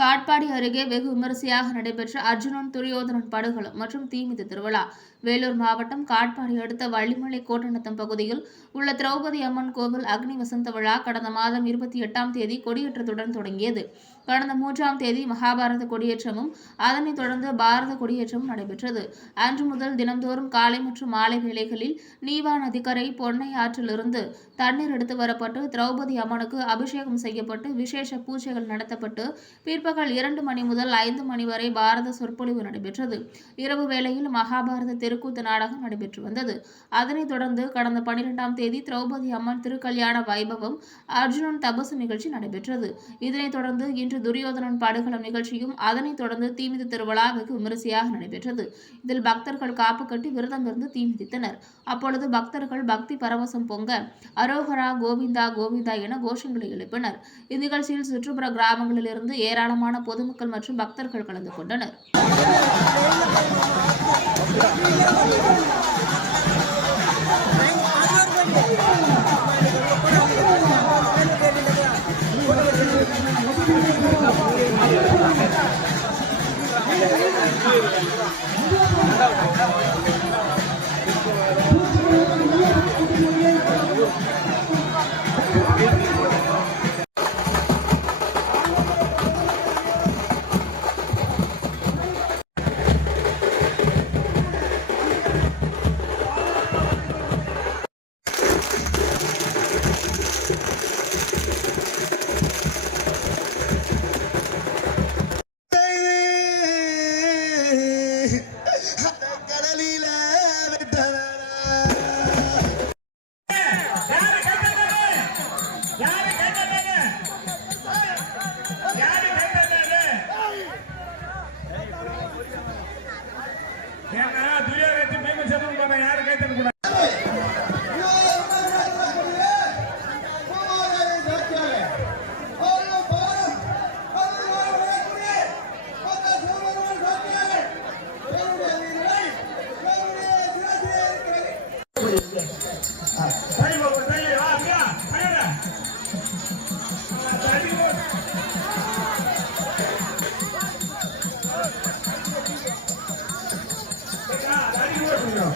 காட்பாடி அருகே வெகு விமரிசையாக நடைபெற்ற அர்ஜுனன் துரியோதனன் படுகளம் மற்றும் தீமிதி திருவிழா. வேலூர் மாவட்டம் காட்பாடி அடுத்த வள்ளிமலை கோட்டநத்தம் பகுதியில் உள்ள திரௌபதி அம்மன் கோவில் அக்னி வசந்த விழா கடந்த மாதம் 28ஆம் தேதி கொடியேற்றத்துடன் தொடங்கியது. கடந்த 3ஆம் தேதி மகாபாரத கொடியேற்றமும் அதனைத் தொடர்ந்து பாரத கொடியேற்றமும் நடைபெற்றது. அன்று முதல் தினந்தோறும் காலை மற்றும் மாலை வேளைகளில் நீவா நதிக்கரை பொன்னை ஆற்றிலிருந்து தண்ணீர் எடுத்து வரப்பட்டு திரௌபதி அம்மனுக்கு அபிஷேகம் செய்யப்பட்டு விசேஷ பூஜைகள் நடத்தப்பட்டு பிற்பகல் 2 மணி முதல் 5 மணி வரை பாரத சொற்பொழிவு நடைபெற்றது. இரவு வேளையில் மகாபாரத தெருக்கூத்து நாடகம் நடைபெற்று வந்தது. அதனைத் தொடர்ந்து கடந்த 12ஆம் தேதி திரௌபதி அம்மன் திருக்கல்யாண வைபவம் அர்ஜுனன் தபசு நிகழ்ச்சி நடைபெற்றது. இதனைத் தொடர்ந்து இன்று துரியோதனன் படுகளம் நிகழ்ச்சியும் அதனைத் தொடர்ந்து தீமிதி திருவிழா வெகு விமரிசையாக நடைபெற்றது. இதில் பக்தர்கள் காப்பு கட்டி விரதம் இருந்து தீமிதித்தனர். அப்பொழுது பக்தர்கள் பக்தி பரவசம் பொங்க அரோகரா கோவிந்தா கோவிந்தா என கோஷங்களை எழுப்பினர். இந்நிகழ்ச்சியில் சுற்றுப்புற கிராமங்களில் இருந்து ஏராளமான பொதுமக்கள் மற்றும் பக்தர்கள் கலந்து கொண்டனர். No.